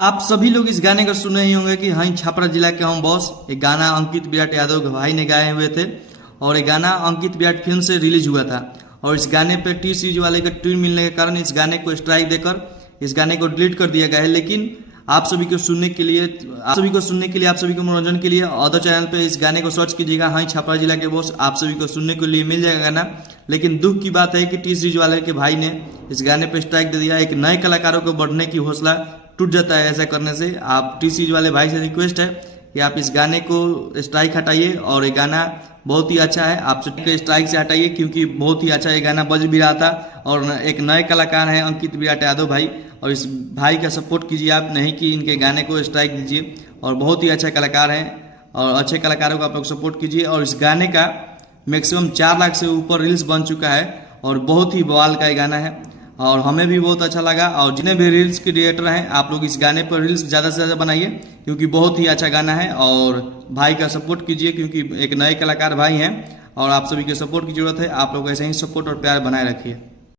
आप सभी लोग इस गाने को सुने ही होंगे कि हाँ छपरा जिला के हम बॉस। एक गाना अंकित विराट यादव भाई ने गाए हुए थे और ये गाना अंकित विराट फिल्म से रिलीज हुआ था। और इस गाने पे टी सीरीज वाले का ट्यून मिलने के कारण इस गाने को स्ट्राइक देकर इस गाने को डिलीट कर दिया गया है। लेकिन आप सभी को सुनने के लिए आप सभी को मनोरंजन के लिए अदर चैनल पे इस गाने को सर्च कीजिएगा, हाँ छपरा जिला के बॉस। आप सभी को सुनने के लिए मिल जाएगा गाना। लेकिन दुख की बात है कि टी सीरीज वाले के भाई ने इस गाने पे स्ट्राइक दे दिया। एक नए कलाकारों को बढ़ने की हौसला टूट जाता है ऐसा करने से। आप टी सीरीज वाले भाई से रिक्वेस्ट है कि आप इस गाने को स्ट्राइक हटाइए और ये गाना बहुत ही अच्छा है। आप स्ट्राइक से हटाइए क्योंकि बहुत ही अच्छा ये गाना बज भी रहा था और एक नए कलाकार हैं अंकित विराट यादव भाई, और इस भाई का सपोर्ट कीजिए आप, नहीं कि इनके गाने को स्ट्राइक दीजिए। और बहुत ही अच्छे कलाकार हैं और अच्छे कलाकारों को आप लोग सपोर्ट कीजिए। और इस गाने का मैक्सिमम 4 लाख से ऊपर रील्स बन चुका है और बहुत ही बवाल का ये गाना है और हमें भी बहुत अच्छा लगा। और जितने भी रील्स क्रिएटर हैं आप लोग इस गाने पर रील्स ज़्यादा से ज़्यादा बनाइए क्योंकि बहुत ही अच्छा गाना है। और भाई का सपोर्ट कीजिए क्योंकि एक नए कलाकार भाई हैं और आप सभी के सपोर्ट की ज़रूरत है। आप लोग ऐसे ही सपोर्ट और प्यार बनाए रखिए।